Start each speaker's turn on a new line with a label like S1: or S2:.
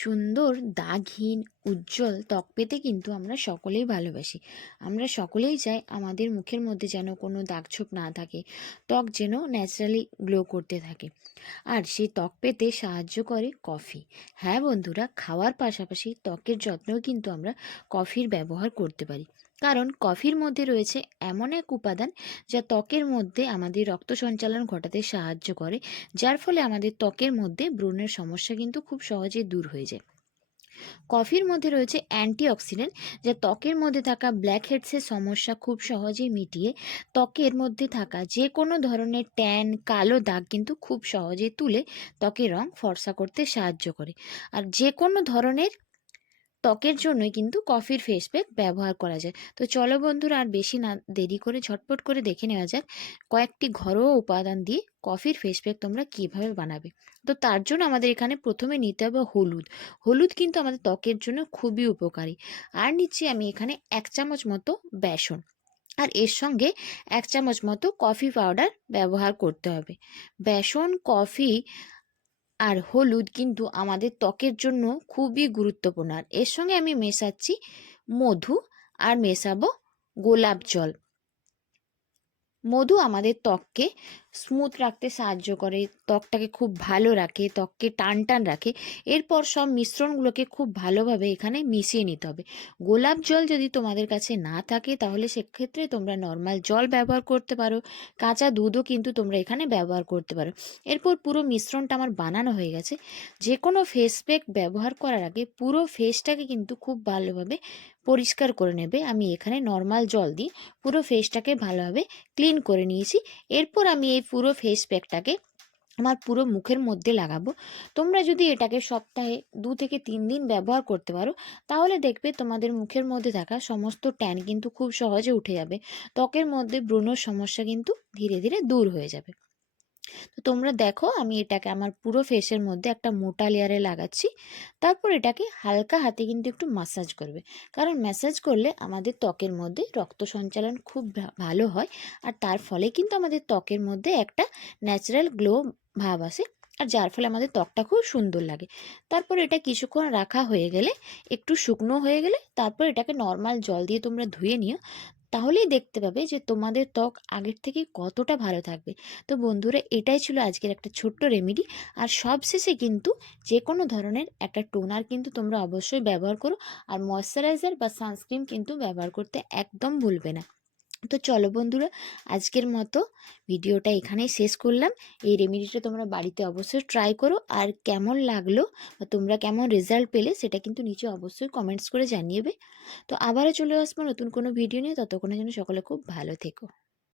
S1: সুন্দর, দাগহীন, উজ্জ্বল ত্বক পেতে কিন্তু আমরা সকলেই ভালোবাসি। আমরা সকলেই চাই আমাদের মুখের মধ্যে যেন কোনো দাগছোপ না থাকে, ত্বক যেন ন্যাচারালি গ্লো করতে থাকে। আর সেই ত্বক পেতে সাহায্য করে কফি। হ্যাঁ বন্ধুরা, খাওয়ার পাশাপাশি ত্বকের যত্নও কিন্তু আমরা কফির ব্যবহার করতে পারি। কারণ কফির মধ্যে রয়েছে এমন এক উপাদান যা ত্বকের মধ্যে আমাদের রক্ত সঞ্চালন ঘটাতে সাহায্য করে, যার ফলে আমাদের ত্বকের মধ্যে ব্রণের সমস্যা কিন্তু খুব সহজেই দূর হয়ে যায়। কফির মধ্যে রয়েছে অ্যান্টিঅক্সিডেন্ট, যা ত্বকের মধ্যে থাকা ব্ল্যাক হেডসের সমস্যা খুব সহজেই মিটিয়ে ত্বকের মধ্যে থাকা যে কোনো ধরনের ট্যান, কালো দাগ কিন্তু খুব সহজেই তুলে ত্বকের রং ফর্সা করতে সাহায্য করে। আর যে কোনো ধরনের ত্বকের জন্যই কিন্তু কফির ফেস প্যাক ব্যবহার করা যায়। তো চলো বন্ধুরা, আর বেশি না, দেরি করে, ঝটপট করে দেখে নেওয়া যাক কয়েকটি ঘরোয়া উপাদান দিয়ে কফির ফেস প্যাক তোমরা কীভাবে বানাবে। তো তার জন্য আমাদের এখানে প্রথমে নিতে হবে হলুদ। হলুদ কিন্তু আমাদের ত্বকের জন্য খুবই উপকারী। আর নিচ্ছি আমি এখানে এক চামচ মতো বেসন। আর এর সঙ্গে এক চামচ মতো কফি পাউডার ব্যবহার করতে হবে। বেসন, কফি আর হলুদ কিন্তু আমাদের ত্বকের জন্য খুবই গুরুত্বপূর্ণ। আর এর সঙ্গে আমি মেশাচ্ছি মধু আর মেশাবো গোলাপ জল। মধু আমাদের ত্বককে স্মুথ রাখতে সাহায্য করে, ত্বকটাকে খুব ভালো রাখে, ত্বককে টান টান রাখে, এরপর সব মিশ্রণগুলোকে খুব ভালোভাবে এখানে মিশিয়ে নিতে হবে। গোলাপ জল যদি তোমাদের কাছে না থাকে, তাহলে সেক্ষেত্রে তোমরা নর্মাল জল ব্যবহার করতে পারো, কাঁচা দুধও কিন্তু তোমরা এখানে ব্যবহার করতে পারো। এরপর পুরো মিশ্রণটা আমার বানানো হয়ে গেছে। যে কোনো ফেস প্যাক ব্যবহার করার আগে পুরো ফেসটাকে কিন্তু খুব ভালোভাবে পরিষ্কার করে নেবে। আমি এখানে নর্মাল জল দিয়ে পুরো ফেসটাকে ভালোভাবে ক্লিন করে নিয়েছি। এরপর আমি এই পুরো ফেস প্যাকটাকে আমার পুরো মুখের মধ্যে লাগাবো। তোমরা যদি এটাকে সপ্তাহে দু থেকে তিন দিন ব্যবহার করতে পারো, তাহলে দেখবে তোমাদের মুখের মধ্যে থাকা সমস্ত ট্যান কিন্তু খুব সহজে উঠে যাবে। ত্বকের মধ্যে ব্রণর সমস্যা কিন্তু ধীরে ধীরে দূর হয়ে যাবে। তো তোমরা দেখো আমি এটাকে আমার পুরো ফেসের মধ্যে একটা মোটা লেয়ারে লাগাচ্ছি। তারপর এটাকে হালকা হাতে কিন্তু একটু মাসাজ করবে। কারণ ম্যাসাজ করলে আমাদের ত্বকের মধ্যে রক্ত সঞ্চালন খুব ভালো হয়। আর তার ফলে কিন্তু আমাদের ত্বকের মধ্যে একটা ন্যাচারাল গ্লো ভাব আসে। আর যার ফলে আমাদের ত্বকটা খুব সুন্দর লাগে। তারপর এটা কিছুক্ষণ রাখা হয়ে গেলে, একটু শুকনো হয়ে গেলে, তারপর এটাকে নর্মাল জল দিয়ে তোমরা ধুয়ে নিও। তাহলেই দেখতে পাবে যে তোমাদের ত্বক আগের থেকে কতটা ভালো থাকবে। তো বন্ধুরা, এটাই ছিল আজকের একটা ছোট্ট রেমেডি আর সবশেষে কিন্তু যে কোনো ধরনের একটা টোনার কিন্তু তোমরা অবশ্যই ব্যবহার করো আর ময়শ্চারাইজার বা সানস্ক্রিন কিন্তু ব্যবহার করতে একদম ভুলবে না। তো চলো বন্ধুরা, আজকের মতো ভিডিওটা এখানেই শেষ করলাম। এই রেমেডিটা তোমরা বাড়িতে অবশ্যই ট্রাই করো। আর কেমন লাগল বা তোমরা কেমন রেজাল্ট পেলে সেটা কিন্তু নিচে অবশ্যই কমেন্টস করে জানিয়েবে তো আবারও চলে আসব নতুন কোনো ভিডিও নিয়ে। ততক্ষণের জন্য সকলে খুব ভালো থেকো।